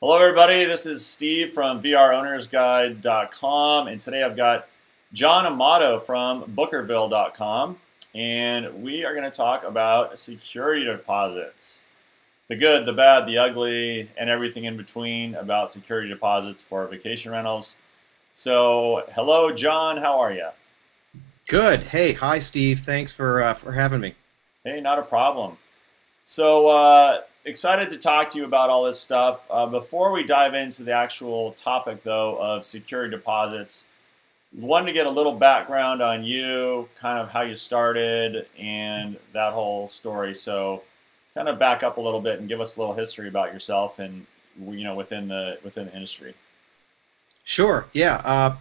Hello, everybody. This is Steve from VROwnersGuide.com, and today I've got John Amato from Bookerville.com, and we are going to talk about security deposits. The good, the bad, the ugly, and everything in between about security deposits for vacation rentals. So, hello, John. How are you? Good. Hey, hi, Steve. Thanks for having me. Hey, not a problem. So, excited to talk to you about all this stuff. Before we dive into the actual topic, though, of security deposits, wanted to get a little background on you, kind of how you started, and that whole story. So, kind of back up a little bit and give us a little history about yourself and within the industry. Sure. Yeah.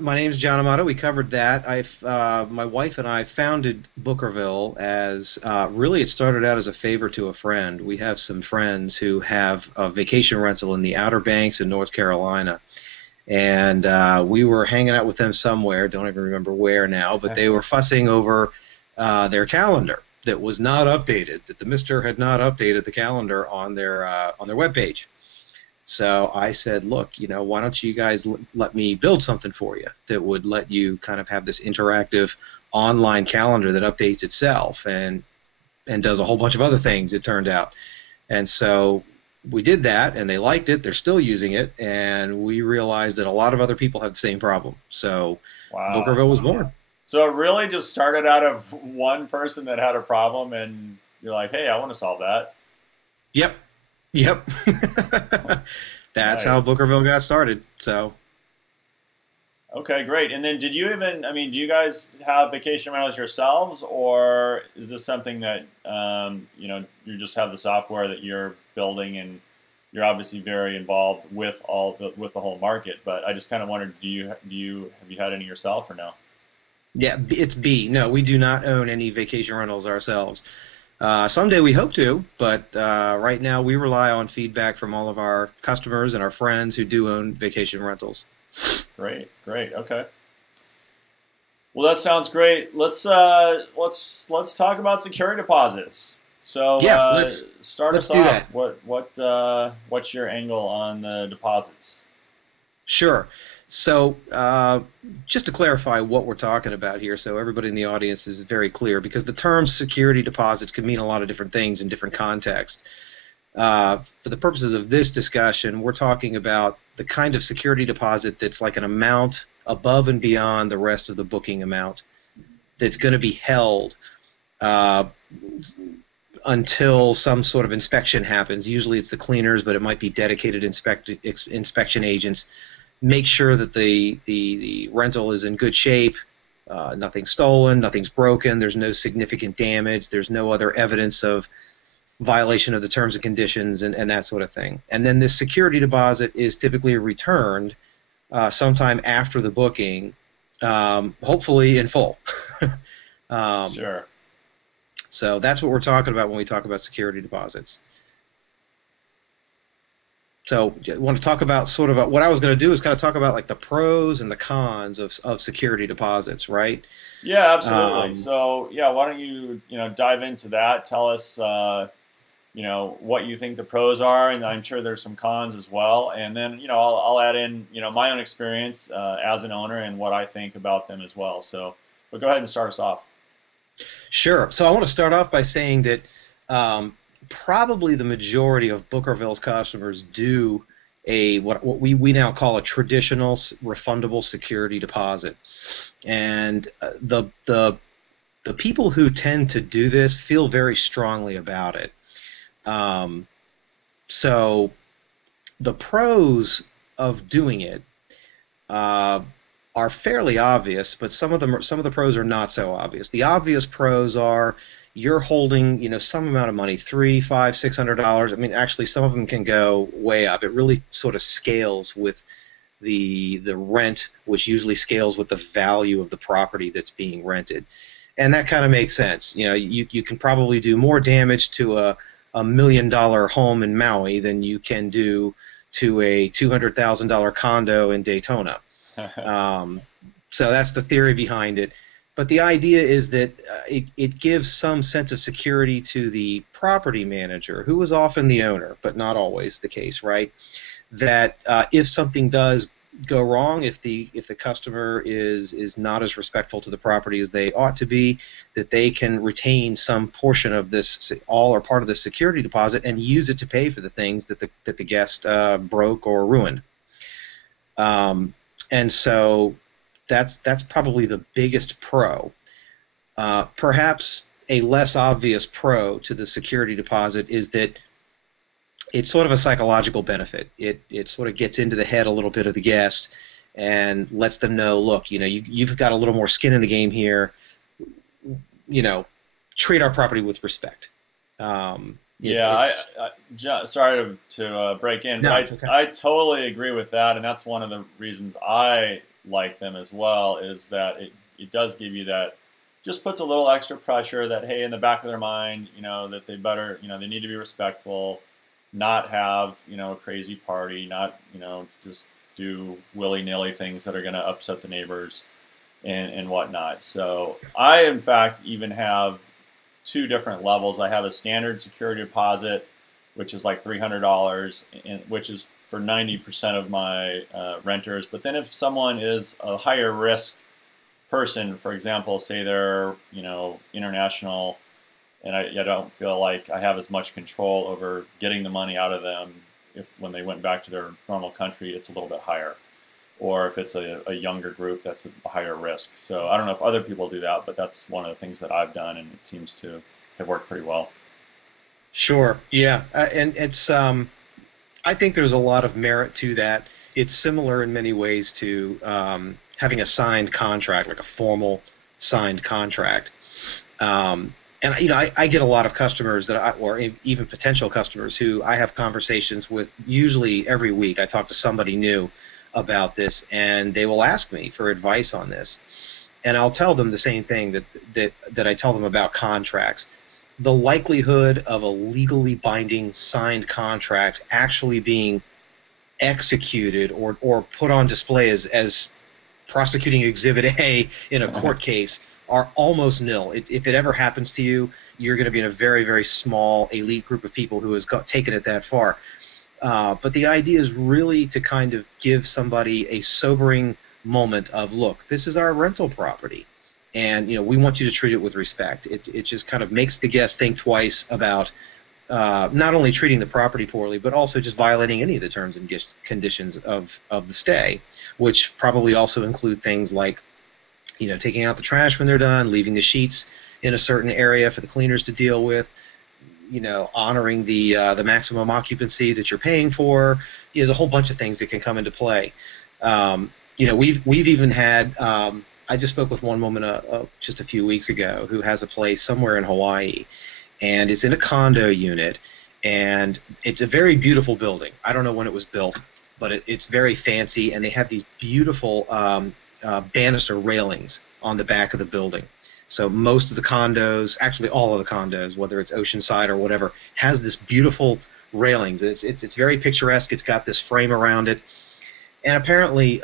My name's John Amato. We covered that. My wife and I founded Bookerville as really it started out as a favor to a friend. We have some friends who have a vacation rental in the Outer Banks in North Carolina, and we were hanging out with them somewhere. Don't even remember where now, but they were fussing over their calendar that was not updated. That the Mister had not updated the calendar on their webpage. So I said, look, why don't you guys let me build something for you that would let you kind of have this interactive online calendar that updates itself and does a whole bunch of other things, it turned out. And so we did that, and they liked it. They're still using it, and we realized that a lot of other people have the same problem. So Wow. Bookerville was born. So it really just started out of one person that had a problem, and you're like, hey, I want to solve that. Yep. Yep. That's how Nice. Bookerville got started. So Okay, great. And then do you guys have vacation rentals yourselves, or is this something that, you just have the software that you're building and you're obviously very involved with with the whole market, but I just kind of wondered, have you had any yourself or no? yeah, it's B. No, we do not own any vacation rentals ourselves. Someday we hope to, but right now we rely on feedback from all of our customers and our friends who do own vacation rentals. Great, great. Okay. Well, that sounds great. Let's talk about security deposits. So Yeah, start let's us do off. that. What's your angle on the deposits? Sure. So just to clarify what we're talking about here, so everybody in the audience is very clear, because the term security deposits can mean a lot of different things in different contexts. For the purposes of this discussion, we're talking about the kind of security deposit that's like an amount above and beyond the rest of the booking amount that's going to be held uh, until some sort of inspection happens. Usually it's the cleaners, but it might be dedicated inspection agents. Make sure that the rental is in good shape, nothing's stolen, nothing's broken, there's no significant damage, there's no other evidence of violation of the terms and conditions and that sort of thing. And then this security deposit is typically returned sometime after the booking, hopefully in full. um, Sure. so that's what we're talking about when we talk about security deposits. So I want to talk about sort of what I was going to do is kind of talk about like the pros and the cons of security deposits, right? Yeah, absolutely. Um, So yeah, why don't you dive into that? Tell us what you think the pros are, and I'm sure there's some cons as well. And then I'll add in my own experience as an owner and what I think about them as well. So, but go ahead and start us off. sure. So I want to start off by saying that probably the majority of Bookerville's customers do what we now call a traditional refundable security deposit, and the people who tend to do this feel very strongly about it. Um, so the pros of doing it uh, are fairly obvious, but some of the pros are not so obvious. The obvious pros are you're holding some amount of money, $300, $500, $600. I mean, actually, some of them can go way up. It really sort of scales with the rent, which usually scales with the value of the property that's being rented, and that kind of makes sense. You can probably do more damage to a $1 million home in Maui than you can do to a $200,000 condo in Daytona. Um, so that's the theory behind it. But the idea is that it gives some sense of security to the property manager, who is often the owner, but not always the case, right? That if something does go wrong, if the customer is not as respectful to the property as they ought to be, that they can retain some portion of this, all or part of the security deposit, and use it to pay for the things that the guest broke or ruined. And so that's probably the biggest pro. Perhaps a less obvious pro to the security deposit is that it's sort of a psychological benefit. It sort of gets into the head a little bit of the guest and lets them know, look, you've got a little more skin in the game here. Treat our property with respect. Yeah, sorry to break in, no, but okay. I totally agree with that, and that's one of the reasons I like them as well, is that it does give you that, just puts a little extra pressure that, hey, in the back of their mind, that they better, they need to be respectful, not have, a crazy party, not, just do willy-nilly things that are going to upset the neighbors and whatnot. So I, in fact, even have two different levels. I have a standard security deposit, which is like $300, which is for 90% of my renters. But then if someone is a higher risk person, for example, say they're international, and I don't feel like I have as much control over getting the money out of them, if when they went back to their normal country, it's a little bit higher. Or if it's a younger group, that's a higher risk. So I don't know if other people do that, but that's one of the things that I've done, and it seems to have worked pretty well. Sure, yeah, and it's I think there's a lot of merit to that. It's similar in many ways to having a signed contract, like a formal signed contract. And I get a lot of customers or even potential customers who I have conversations with usually every week. I talk to somebody new about this, and they will ask me for advice on this, and I'll tell them the same thing that I tell them about contracts. The likelihood of a legally binding signed contract actually being executed or put on display as prosecuting Exhibit A in a court case are almost nil. If it ever happens to you, you're going to be in a very, very small elite group of people who has taken it that far. But the idea is really to kind of give somebody a sobering moment of, look, this is our rental property, and we want you to treat it with respect. It just kind of makes the guest think twice about not only treating the property poorly, but also just violating any of the terms and conditions of the stay, which probably also include things like taking out the trash when they're done, leaving the sheets in a certain area for the cleaners to deal with, honoring the maximum occupancy that you're paying for. There's a whole bunch of things that can come into play. We've even had. I just spoke with one woman just a few weeks ago who has a place somewhere in Hawaii, and it's in a condo unit, and it's a very beautiful building. I don't know when it was built, but it's very fancy, and they have these beautiful banister railings on the back of the building. So most of the condos, actually all of the condos, whether it's Oceanside or whatever, has this beautiful railings. It's very picturesque. It's got this frame around it, and apparently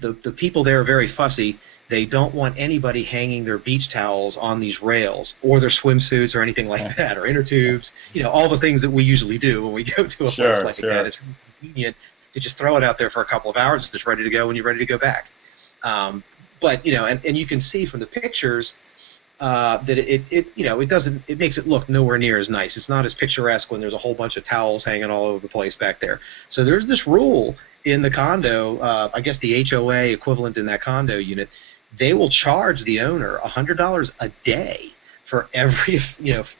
the people there are very fussy. They don't want anybody hanging their beach towels on these rails, or their swimsuits, or anything like that, or inner tubes. All the things that we usually do when we go to a place like that. It's convenient to just throw it out there for a couple of hours. It's ready to go when you're ready to go back. But and you can see from the pictures that it makes it look nowhere near as nice. It's not as picturesque when there's a whole bunch of towels hanging all over the place back there. So there's this rule in the condo, I guess the HOA equivalent in that condo unit, they will charge the owner $100 a day for every,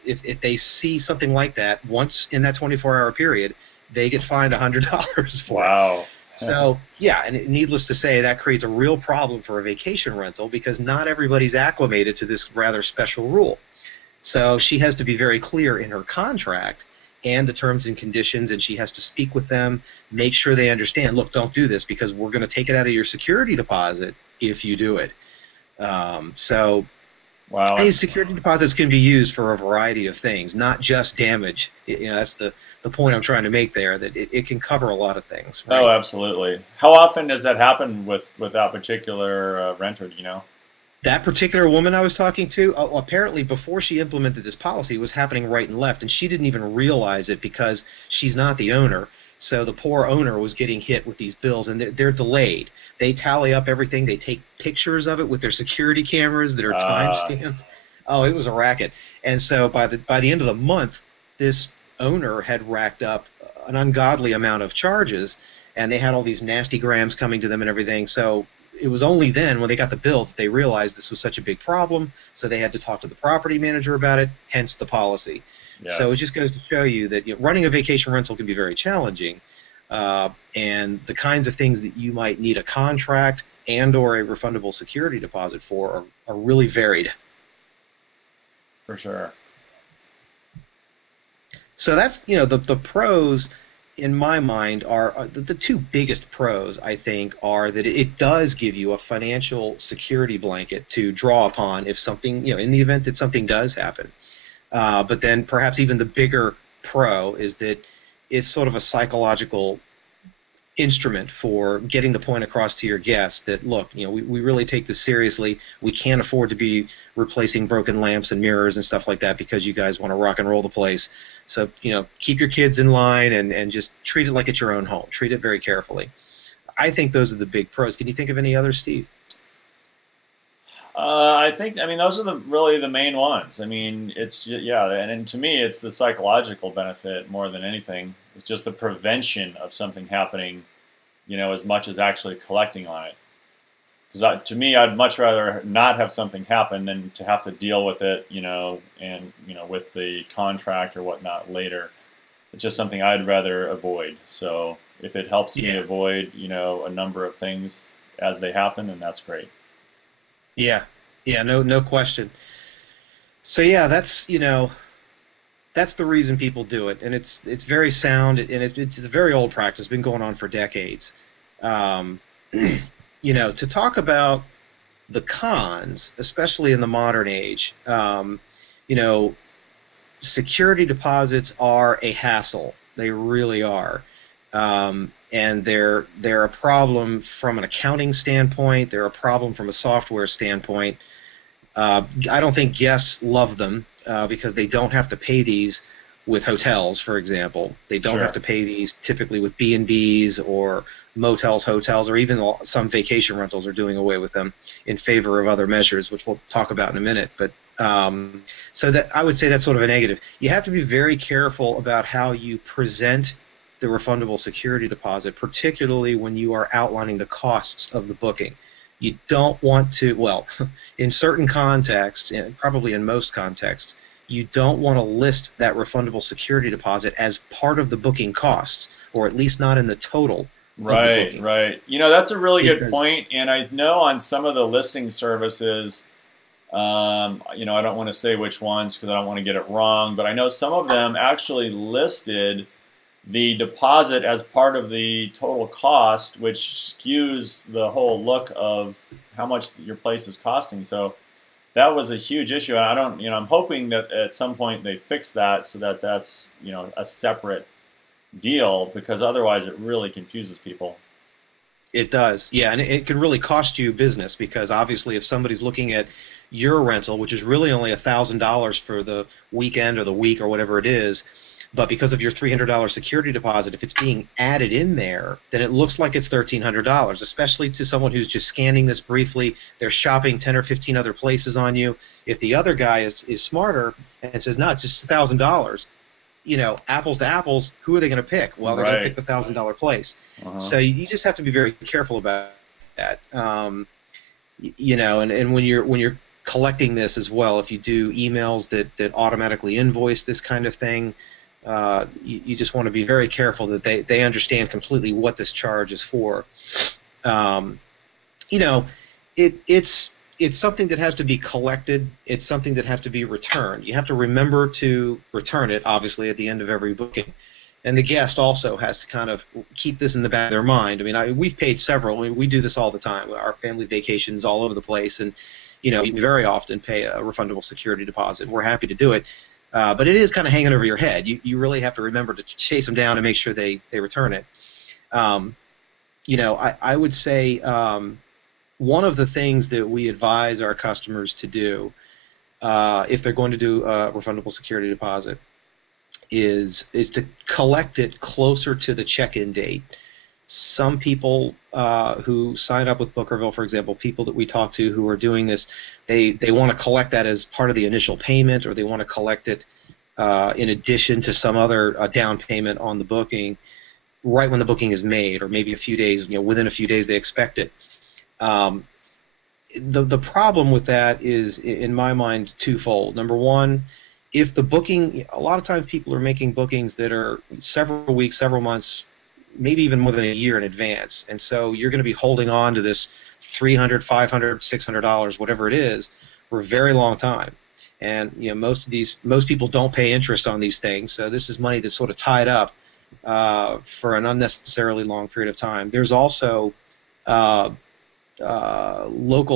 if they see something like that once in that 24-hour period, they get fined $100 for it. Wow. So, yeah, and needless to say, that creates a real problem for a vacation rental because not everybody's acclimated to this rather special rule. So she has to be very clear in her contract and the terms and conditions, and she has to speak with them, make sure they understand, look, don't do this because we're going to take it out of your security deposit if you do it. Wow. These security deposits can be used for a variety of things, not just damage. That's the point I'm trying to make there, that it can cover a lot of things. Right? Oh, absolutely. How often does that happen with that particular renter, do you know? That particular woman I was talking to, apparently before she implemented this policy, it was happening right and left, and she didn't even realize it because she's not the owner. So the poor owner was getting hit with these bills, and they're delayed. They tally up everything. They take pictures of it with their security cameras that are time stamped. Oh, it was a racket. And so by the end of the month, this owner had racked up an ungodly amount of charges, and they had all these nasty grams coming to them and everything. So it was only then when they got the bill that they realized this was such a big problem, so they had to talk to the property manager about it, hence the policy. Yes. So it just goes to show you that running a vacation rental can be very challenging, and the kinds of things that you might need a contract and or a refundable security deposit for are really varied. For sure. So that's, the pros in my mind are the two biggest pros, I think, are that it does give you a financial security blanket to draw upon if something, in the event that something does happen. But then perhaps even the bigger pro is that it's sort of a psychological instrument for getting the point across to your guests that, look, we really take this seriously. We can't afford to be replacing broken lamps and mirrors and stuff like that because you guys want to rock and roll the place. So, keep your kids in line and just treat it like it's your own home. Treat it very carefully. I think those are the big pros. Can you think of any others, Steve? I mean, those are really the main ones. I mean, and to me, it's the psychological benefit more than anything. It's just the prevention of something happening, as much as actually collecting on it. Because to me, I'd much rather not have something happen than to have to deal with it, and with the contract or whatnot later. It's just something I'd rather avoid. So if it helps me avoid, a number of things as they happen, then that's great. Yeah, no question. So that's that's the reason people do it, and it's very sound, and it's a very old practice, been going on for decades. To talk about the cons, especially in the modern age, security deposits are a hassle. They really are. And they're a problem from an accounting standpoint. They're a problem from a software standpoint. I don't think guests love them because they don't have to pay these with hotels, for example. They don't have to pay these typically with B&Bs or motels, hotels, or even some vacation rentals are doing away with them in favor of other measures, which we'll talk about in a minute. But so that I would say that's sort of a negative. You have to be very careful about how you present the refundable security deposit, particularly when you are outlining the costs of the booking. You don't want to, well, in certain contexts, and probably in most contexts, you don't want to list that refundable security deposit as part of the booking costs, or at least not in the total. Right. That's a really good point, and I know on some of the listing services, I don't want to say which ones because I don't want to get it wrong, but I know some of them actually listed the deposit as part of the total cost, which skews the whole look of how much your place is costing. So that was a huge issue. And I'm hoping that at some point they fix that so that that's, a separate deal, because otherwise it really confuses people. It does, yeah, and it can really cost you business, because obviously if somebody's looking at your rental, which is really only $1,000 for the weekend or the week or whatever it is, but because of your $300 security deposit, if it's being added in there, then it looks like it's $1,300, especially to someone who's just scanning this briefly. They're shopping 10 or 15 other places on you. If the other guy is smarter and says, no, it's just $1,000, apples to apples, who are they going to pick? Well, they're going to pick the $1,000 place. So you just have to be very careful about that. And when you're collecting this as well, if you do emails that automatically invoice this kind of thing, you just want to be very careful that they understand completely what this charge is for. It's something that has to be collected. It's something that has to be returned. You have to remember to return it, obviously, at the end of every booking. And the guest also has to kind of keep this in the back of their mind. I mean, we've paid several. We do this all the time. Our family vacations all over the place, and we very often pay a refundable security deposit. We're happy to do it. But it is kind of hanging over your head. You really have to remember to chase them down and make sure they return it. I would say one of the things that we advise our customers to do if they're going to do a refundable security deposit is to collect it closer to the check-in date. Some people who sign up with Bookerville, for example, people that we talk to who are doing this, they want to collect that as part of the initial payment, or they want to collect it in addition to some other down payment on the booking right when the booking is made, or maybe a few days, within a few days they expect it. The problem with that is, in my mind, twofold. Number one, if the booking, a lot of times people are making bookings that are several weeks, several months, maybe even more than a year in advance, and so you're going to be holding on to this $300, $500, $600, whatever it is, for a very long time. And most people don't pay interest on these things, so this is money that's sort of tied up for an unnecessarily long period of time. There's also local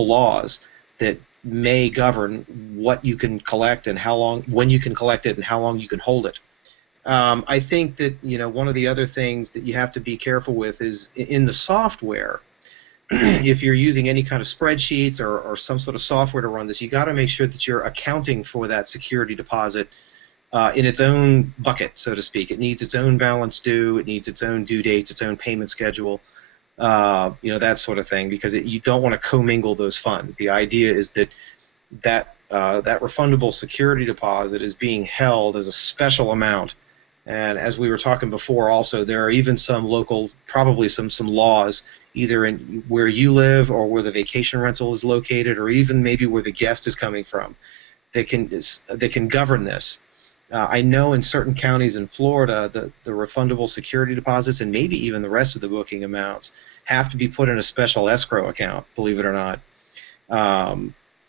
laws that may govern what you can collect and how long, when you can collect it, and how long you can hold it. I think that one of the other things that you have to be careful with is in the software. If you're using any kind of spreadsheets or some sort of software to run this, you got to make sure that you're accounting for that security deposit in its own bucket, so to speak. It needs its own balance due. It needs its own due dates, its own payment schedule. That sort of thing, because you don't want to commingle those funds. The idea is that refundable security deposit is being held as a special amount. And as we were talking before, also there are even some local, probably some laws, either in where you live or where the vacation rental is located, or even maybe where the guest is coming from, that can govern this. I know in certain counties in Florida, the refundable security deposits and maybe even the rest of the booking amounts have to be put in a special escrow account, believe it or not.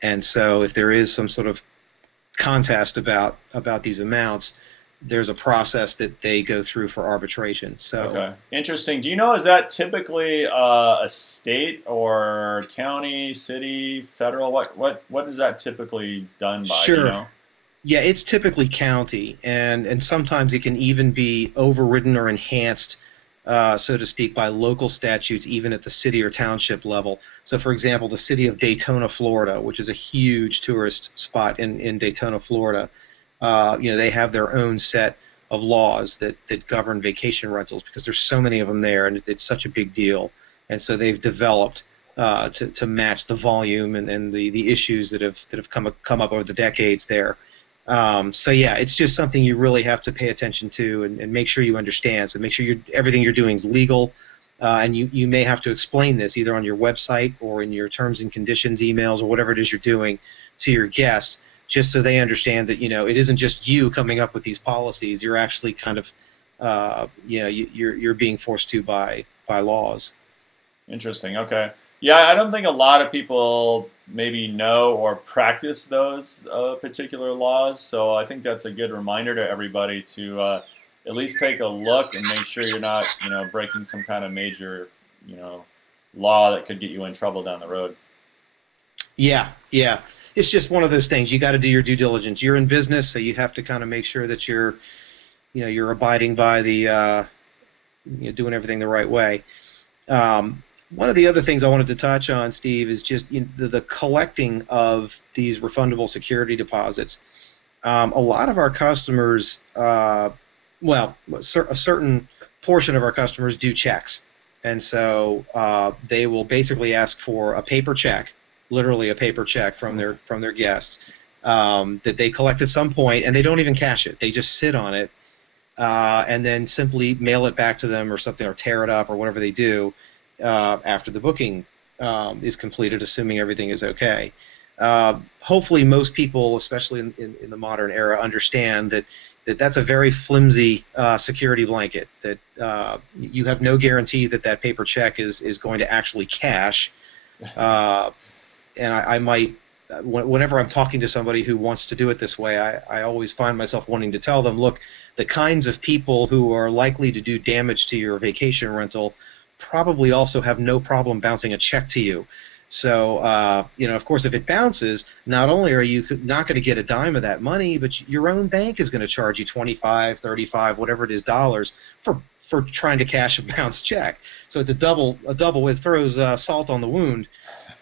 And so if there is some sort of contest about these amounts, there's a process that they go through for arbitration. So okay, interesting. Do you know, is that typically a state or county, city, federal? What is that typically done by? Sure. Do you know? Yeah, it's typically county, and sometimes it can even be overridden or enhanced, so to speak, by local statutes, even at the city or township level. So, for example, the city of Daytona, Florida, which is a huge tourist spot in Daytona, Florida, they have their own set of laws that govern vacation rentals, because there's so many of them there, and it's such a big deal. And so they've developed to match the volume and the issues that have come up over the decades there. So yeah, it's just something you really have to pay attention to and make sure you understand. So make sure everything you're doing is legal, and you may have to explain this either on your website or in your terms and conditions emails or whatever it is you're doing to your guests, just so they understand that it isn't just you coming up with these policies. You're actually kind of you're being forced to by laws. Interesting. Okay. Yeah, I don't think a lot of people maybe know or practice those particular laws, so I think that's a good reminder to everybody to at least take a look and make sure you're not, breaking some kind of major, law that could get you in trouble down the road. Yeah. It's just one of those things. You got to do your due diligence. You're in business, so you have to kind of make sure that you're abiding by the, doing everything the right way. One of the other things I wanted to touch on, Steve, is just the collecting of these refundable security deposits. A lot of our customers, a certain portion of our customers do checks, and so they will basically ask for a paper check, literally a paper check from their guests that they collect at some point, and they don't even cash it. They just sit on it and then simply mail it back to them or something, or tear it up or whatever they do. After the booking is completed, assuming everything is okay. Hopefully most people, especially in the modern era, understand that that's a very flimsy security blanket, that you have no guarantee that paper check is going to actually cash. And I might, whenever I'm talking to somebody who wants to do it this way, I always find myself wanting to tell them, look, the kinds of people who are likely to do damage to your vacation rental probably also have no problem bouncing a check to you. So, of course, if it bounces, not only are you not going to get a dime of that money, but your own bank is going to charge you $25, $35, whatever it is, dollars for trying to cash a bounced check. So it's a double. It throws salt on the wound.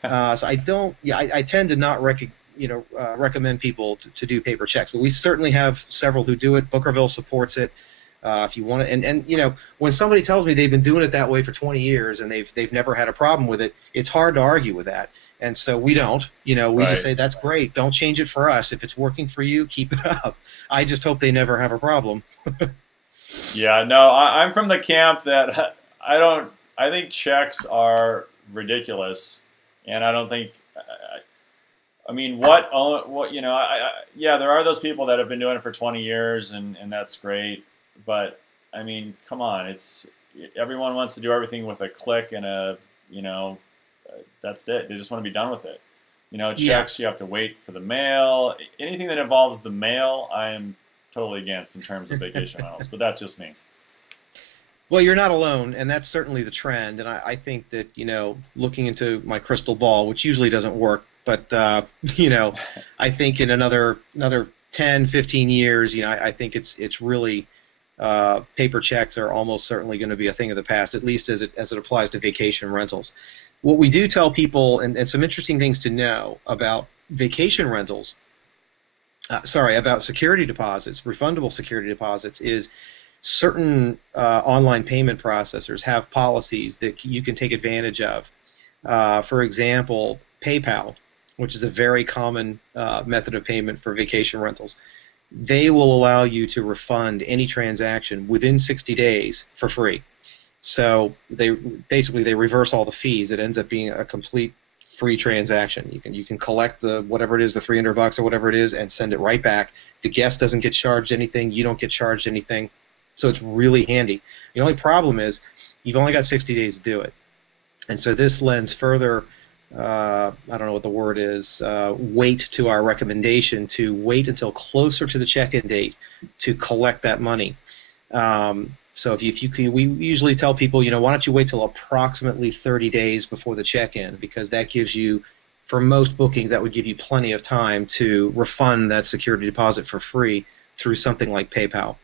So I don't. Yeah, I tend to not recommend people to do paper checks, but we certainly have several who do it. Bookerville supports it. If you want to, and when somebody tells me they've been doing it that way for 20 years and they've never had a problem with it, it's hard to argue with that. And so we don't. We just say that's great. Don't change it for us. If it's working for you, keep it up. I just hope they never have a problem. Yeah, no, I'm from the camp that I think checks are ridiculous, and I don't think. I mean, yeah, there are those people that have been doing it for 20 years, and that's great. But I mean, come on, everyone wants to do everything with a click and that's it. They just want to be done with it. Checks, you have to wait for the mail. Anything that involves the mail, I am totally against in terms of vacation rentals, but that's just me. Well, you're not alone, and that's certainly the trend. And I think that, looking into my crystal ball, which usually doesn't work, but, I think in another 10, 15 years, I think it's really paper checks are almost certainly going to be a thing of the past, at least as it applies to vacation rentals. What we do tell people, and some interesting things to know about vacation rentals, about security deposits, refundable security deposits, is certain online payment processors have policies that you can take advantage of. For example, PayPal, which is a very common method of payment for vacation rentals, they will allow you to refund any transaction within 60 days for free. So they reverse all the fees. It ends up being a complete free transaction. You can collect whatever it is, the $300 or whatever it is, and send it right back. The guest doesn't get charged anything. You don't get charged anything. So it's really handy. The only problem is you've only got 60 days to do it. And so this lends further, I don't know what the word is, weight to our recommendation to wait until closer to the check-in date to collect that money. So if you can, we usually tell people, why don't you wait till approximately 30 days before the check-in, because that gives you, for most bookings, that would give you plenty of time to refund that security deposit for free through something like PayPal.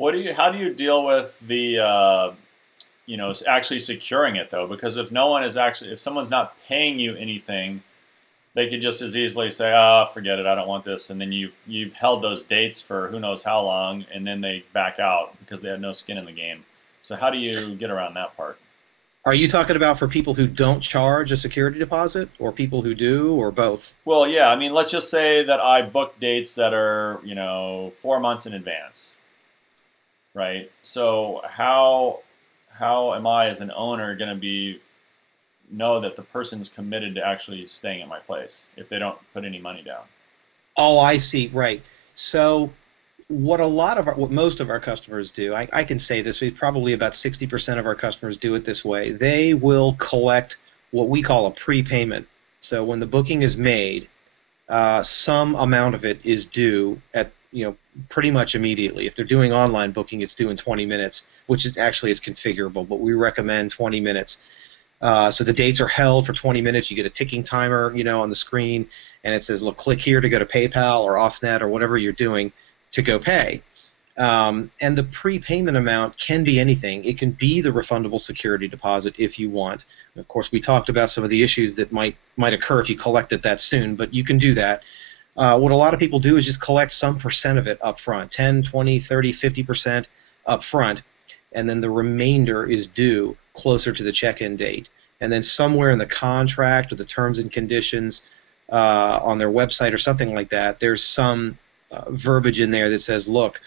How do you deal with the actually securing it though? Because if someone's not paying you anything, they could just as easily say, forget it, I don't want this, and then you've held those dates for who knows how long, and then they back out because they had no skin in the game. So how do you get around that part? Are you talking about for people who don't charge a security deposit, or people who do, or both? Well, yeah, I mean, let's just say that I book dates that are 4 months in advance. Right. So how am I as an owner going to know that the person's committed to actually staying at my place if they don't put any money down? Oh, I see. Right. So what most of our customers do, I can say this, probably about 60% of our customers do it this way. They will collect what we call a prepayment. So when the booking is made, some amount of it is due at pretty much immediately. If they're doing online booking, it's due in 20 minutes, which is configurable, but we recommend 20 minutes. So the dates are held for 20 minutes. You get a ticking timer, on the screen, and it says, look, click here to go to PayPal or OffNet or whatever you're doing to go pay. And the prepayment amount can be anything. It can be the refundable security deposit if you want. Of course, we talked about some of the issues that might occur if you collected that soon, but you can do that. What a lot of people do is just collect some percent of it up front, 10, 20, 30, 50% up front, and then the remainder is due closer to the check-in date. And then somewhere in the contract or the terms and conditions on their website or something like that, there's some verbiage in there that says, look,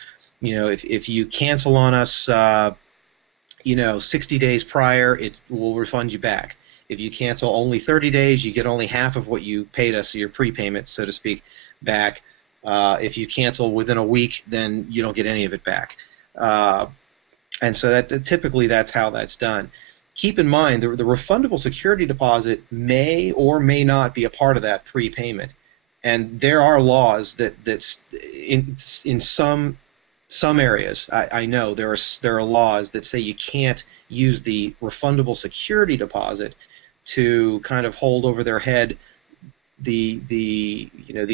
if you cancel on us 60 days prior, we'll refund you back. If you cancel only 30 days, you get only half of what you paid us, your prepayment, so to speak, back. If you cancel within a week, then you don't get any of it back. And so typically that's how that's done. Keep in mind, the refundable security deposit may or may not be a part of that prepayment. And there are laws that's in some areas, I know there are laws that say you can't use the refundable security deposit to kind of hold over their head the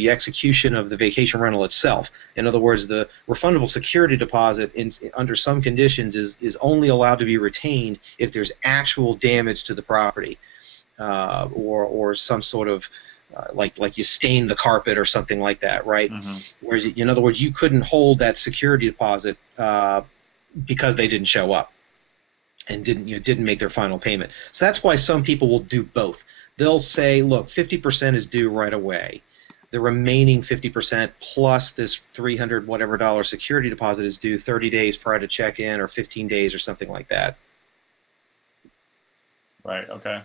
execution of the vacation rental itself. In other words, the refundable security deposit under some conditions is only allowed to be retained if there's actual damage to the property. or some sort of like you stain the carpet or something like that, right? Mm-hmm. Whereas, in other words, you couldn't hold that security deposit because they didn't show up and didn't make their final payment. So that's why some people will do both. They'll say, look, 50% is due right away. The remaining 50% plus this $300 whatever security deposit is due 30 days prior to check-in or 15 days or something like that. Right. Okay.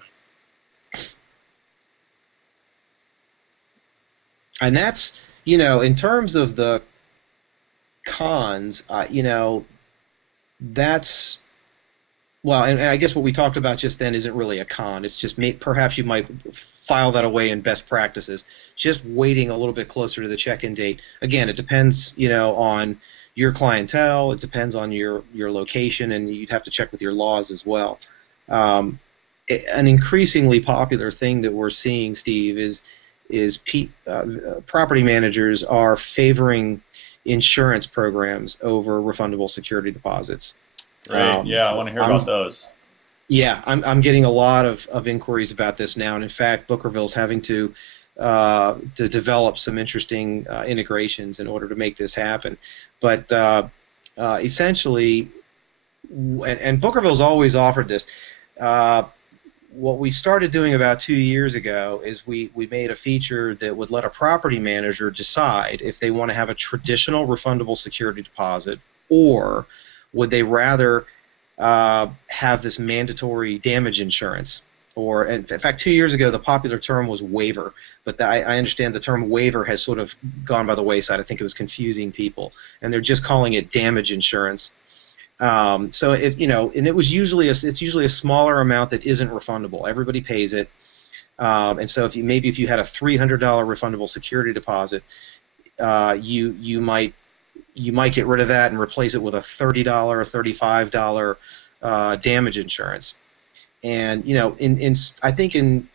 And that's, in terms of the cons, that's, well, and I guess what we talked about just then isn't really a con. It's just perhaps you might file that away in best practices. Just waiting a little bit closer to the check-in date. Again, it depends, on your clientele. It depends on your location, and you'd have to check with your laws as well. An increasingly popular thing that we're seeing, Steve, is property managers are favoring insurance programs over refundable security deposits. Great. Yeah, I want to hear about those. Yeah, I'm getting a lot of inquiries about this now, and in fact, Bookerville's having to develop some interesting integrations in order to make this happen. But essentially, and Bookerville's always offered this. What we started doing about 2 years ago is we made a feature that would let a property manager decide if they want to have a traditional refundable security deposit, or would they rather have this mandatory damage insurance. Or, in fact, 2 years ago, the popular term was waiver, but I understand the term waiver has sort of gone by the wayside. I think it was confusing people, and they're just calling it damage insurance. So if and it's usually a smaller amount that isn't refundable. Everybody pays it, and so if you had a $300 refundable security deposit, you might get rid of that and replace it with a $30 or $35 damage insurance. And I think in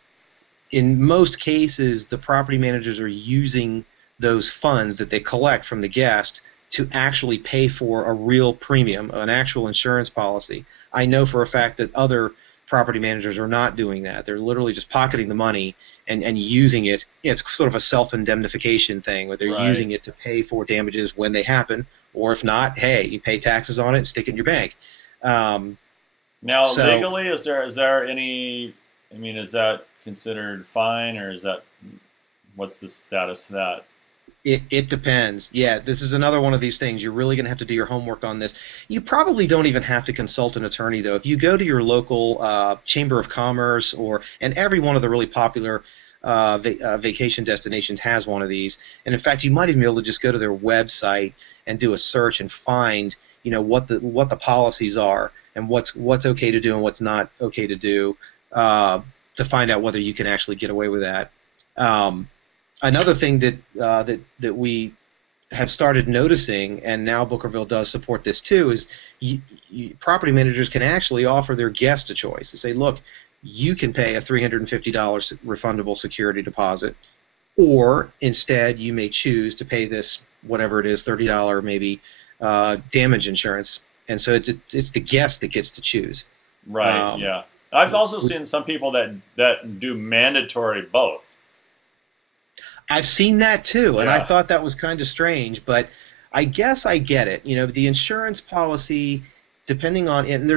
most cases, the property managers are using those funds that they collect from the guest to actually pay for a real premium, an actual insurance policy. I know for a fact that other property managers are not doing that. They're literally just pocketing the money and using it. It's sort of a self-indemnification thing where they're using it to pay for damages when they happen, or if not, hey, you pay taxes on it and stick it in your bank. Now, legally, is there any? I mean, is that considered fine, or what's the status of that? It depends. Yeah, this is another one of these things. You're really going to have to do your homework on this. You probably don't even have to consult an attorney, though. If you go to your local Chamber of Commerce, and every one of the really popular vacation destinations has one of these, and in fact, you might even be able to just go to their website and do a search and find, what the policies are and what's okay to do and what's not okay to do, to find out whether you can actually get away with that. Another thing that we have started noticing, and now Bookerville does support this too, is property managers can actually offer their guests a choice to say, look, you can pay a $350 refundable security deposit, or instead you may choose to pay this, whatever it is, $30 maybe, damage insurance. And so it's the guest that gets to choose. Right, yeah. I've also seen some people that do mandatory both. I've seen that too, and I thought that was kind of strange, but I guess I get it. The insurance policy, depending on and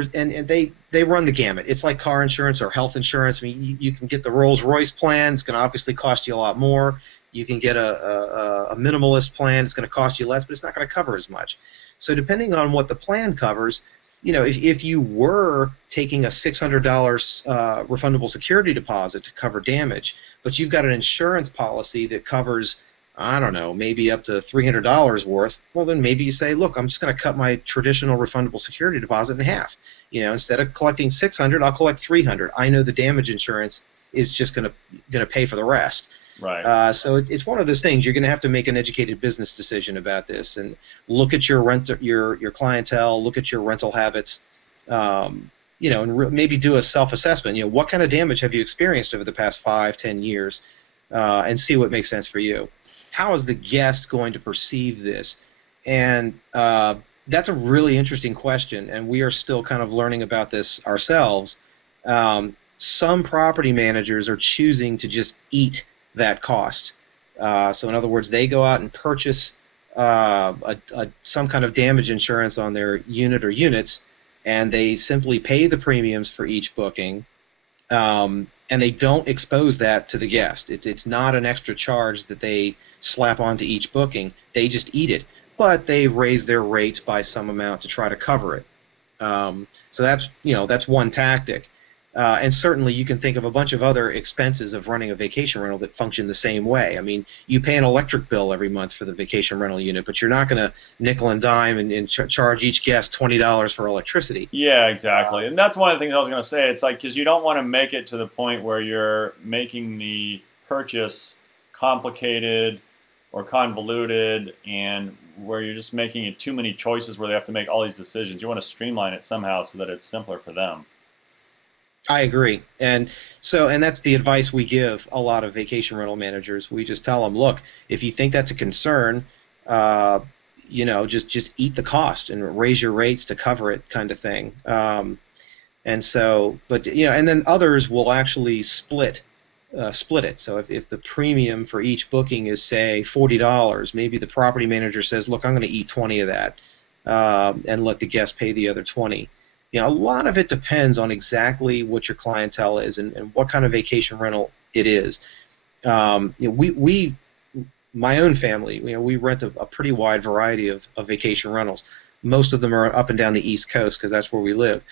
they run the gamut. It's like car insurance or health insurance. I mean, you can get the Rolls-Royce plan. It's going to obviously cost you a lot more. You can get a minimalist plan. It's going to cost you less, but it's not going to cover as much. So depending on what the plan covers, if you were taking a $600 refundable security deposit to cover damage, but you've got an insurance policy that covers, I don't know, maybe up to $300 worth, well, then maybe you say, look, I'm just going to cut my traditional refundable security deposit in half. Instead of collecting $600, I'll collect $300. I know the damage insurance is just going to pay for the rest. Right. So it's one of those things. You're going to have to make an educated business decision about this, and look at your your clientele, look at your rental habits, and maybe do a self-assessment. What kind of damage have you experienced over the past 5-10 years, and see what makes sense for you. How is the guest going to perceive this? And that's a really interesting question, and we are still kind of learning about this ourselves. some property managers are choosing to just eat that cost. So in other words, they go out and purchase some kind of damage insurance on their unit or units, and they simply pay the premiums for each booking, and they don't expose that to the guest. It's not an extra charge that they slap onto each booking. They just eat it, but they raise their rates by some amount to try to cover it. So that's one tactic. And certainly you can think of a bunch of other expenses of running a vacation rental that function the same way. I mean, you pay an electric bill every month for the vacation rental unit, but you're not going to nickel and dime and charge each guest $20 for electricity. Yeah, exactly. And that's one of the things I was going to say. It's like, because you don't want to make it to the point where you're making the purchase complicated or convoluted, and where you're just making it too many choices where they have to make all these decisions. You want to streamline it somehow so that it's simpler for them. I agree, and that's the advice we give a lot of vacation rental managers. We just tell them, look, if you think that's a concern, just eat the cost and raise your rates to cover it, kind of thing. And then others will actually split it. So if the premium for each booking is, say, $40, maybe the property manager says, look, I'm going to eat 20 of that, and let the guest pay the other 20. A lot of it depends on exactly what your clientele is and what kind of vacation rental it is. My own family, we rent a pretty wide variety of vacation rentals. Most of them are up and down the East Coast because that's where we live.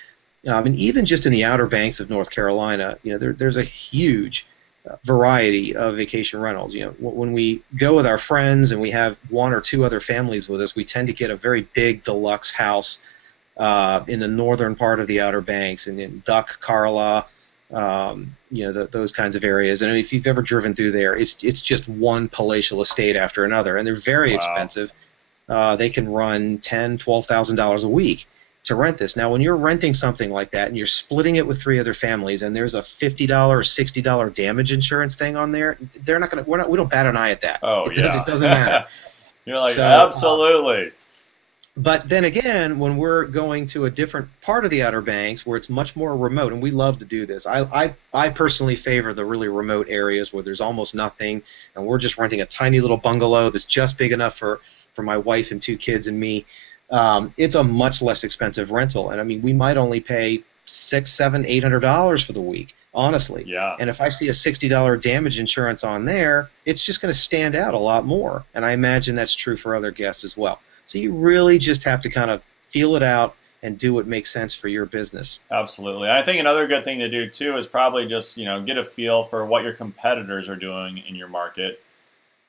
And even just in the Outer Banks of North Carolina, there's a huge variety of vacation rentals. When we go with our friends and we have one or two other families with us, we tend to get a very big deluxe house in the northern part of the Outer Banks, and in Duck, Carla, those kinds of areas. And if you've ever driven through there, it's just one palatial estate after another, and they're very expensive. They can run $10,000–$12,000 a week to rent this. Now, when you're renting something like that and you're splitting it with three other families, and there's a $50 or $60 damage insurance thing on there, they're not going to. We don't bat an eye at that. It doesn't matter. You're like, absolutely. But then again, when we're going to a different part of the Outer Banks where it's much more remote, and we love to do this, I personally favor the really remote areas where there's almost nothing, and we're just renting a tiny little bungalow that's just big enough for my wife and two kids and me. It's a much less expensive rental, and I mean, we might only pay $600, $700, $800 for the week, honestly. Yeah. And if I see a $60 damage insurance on there, it's just going to stand out a lot more, and I imagine that's true for other guests as well. So you really just have to kind of feel it out and do what makes sense for your business. Absolutely. I think another good thing to do too is probably just get a feel for what your competitors are doing in your market.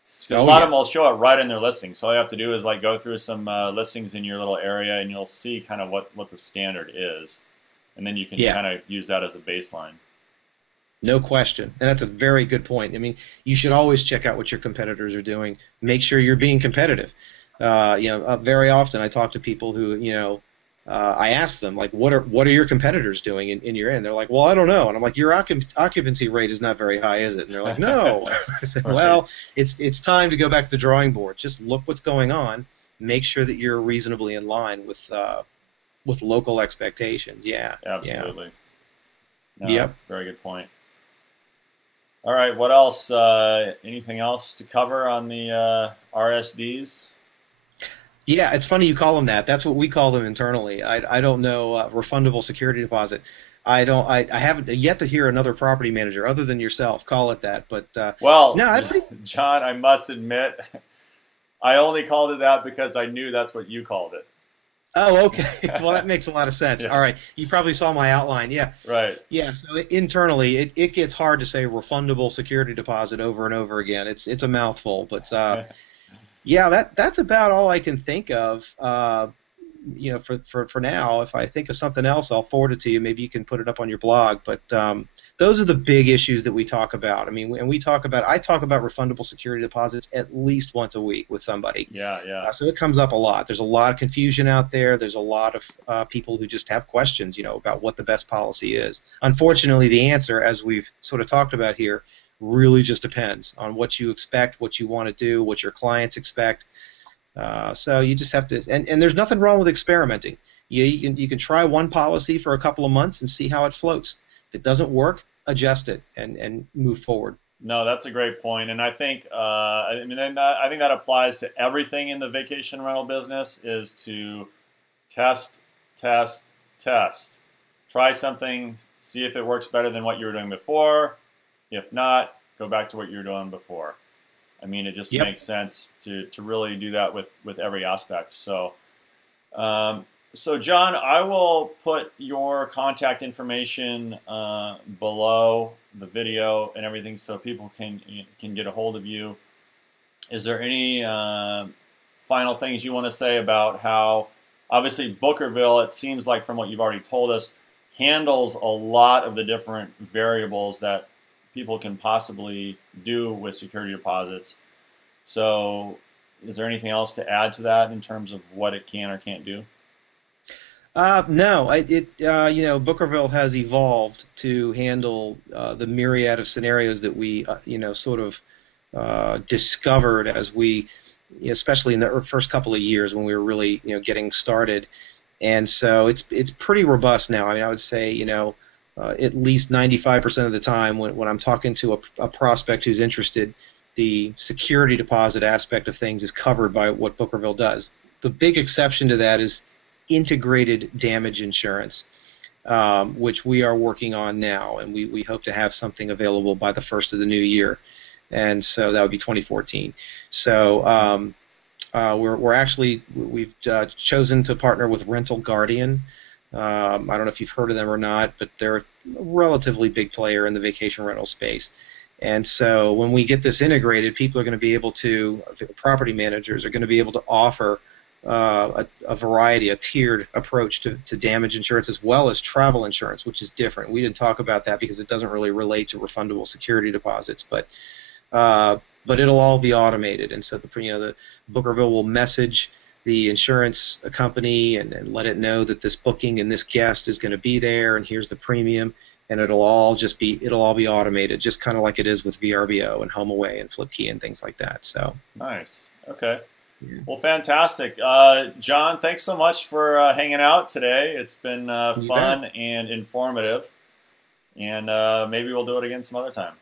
Because a lot of them will show it right in their listings. So all you have to do is go through some listings in your little area, and you'll see kind of what the standard is, and then you can kind of use that as a baseline. No question, and that's a very good point. I mean, you should always check out what your competitors are doing. Make sure you're being competitive. Very often I talk to people who, I ask them, like, what are your competitors doing in your end? They're like, well, I don't know. And I'm like, your occupancy rate is not very high, is it? And they're like, no. I said, well, it's time to go back to the drawing board. Just look what's going on. Make sure that you're reasonably in line with local expectations. Yeah. Absolutely. Yeah. Yep. Very good point. All right. What else? Anything else to cover on the RSDs? Yeah, it's funny you call them that. That's what we call them internally. I don't know refundable security deposit. I haven't yet to hear another property manager other than yourself call it that. But John, I must admit, I only called it that because I knew that's what you called it. Oh, okay. Well, that makes a lot of sense. Yeah. All right. You probably saw my outline. Yeah. Right. Yeah. So internally, it gets hard to say refundable security deposit over and over again. It's a mouthful, but. Yeah, that's about all I can think of. For now. If I think of something else, I'll forward it to you. Maybe you can put it up on your blog. But those are the big issues that we talk about. I mean, and I talk about refundable security deposits at least once a week with somebody. Yeah. So it comes up a lot. There's a lot of confusion out there. There's a lot of people who just have questions, about what the best policy is. Unfortunately, the answer, as we've sort of talked about here, really just depends on what you expect, what you want to do, what your clients expect. So you just have to, and there's nothing wrong with experimenting. You can try one policy for a couple of months and see how it floats. If it doesn't work, adjust it and move forward. No, that's a great point, and I think I think that applies to everything in the vacation rental business. Is to test, test, test. Try something, see if it works better than what you were doing before. If not, go back to what you were doing before. I mean, it just makes sense to really do that with every aspect. So, so John, I will put your contact information below the video and everything, so people can get a hold of you. Is there any final things you want to say about how, obviously, Bookerville, it seems like from what you've already told us, handles a lot of the different variables that people can possibly do with security deposits. So is there anything else to add to that in terms of what it can or can't do? No, Bookerville has evolved to handle the myriad of scenarios that we, sort of discovered as we, especially in the first couple of years when we were really, getting started. And so it's pretty robust now. I mean, I would say, at least 95% of the time when I'm talking to a prospect who's interested, the security deposit aspect of things is covered by what Bookerville does. The big exception to that is integrated damage insurance, which we are working on now, and we hope to have something available by the first of the new year, and so that would be 2014. So we've chosen to partner with Rental Guardian. I don't know if you've heard of them or not, but they're a relatively big player in the vacation rental space. And so when we get this integrated, people are going to be able to, property managers are going to be able to offer a variety, a tiered approach to damage insurance as well as travel insurance, which is different. We didn't talk about that because it doesn't really relate to refundable security deposits, but it'll all be automated. And so the Bookerville will message the insurance company and let it know that this booking and this guest is going to be there, and here's the premium, and it'll all be automated, just kind of like it is with VRBO and HomeAway and FlipKey and things like that. So nice. Okay. Well, fantastic. John, thanks so much for hanging out today. It's been fun and informative, and maybe we'll do it again some other time.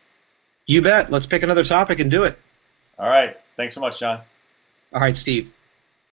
You bet. Let's pick another topic and do it. All right. Thanks so much, John. All right, Steve.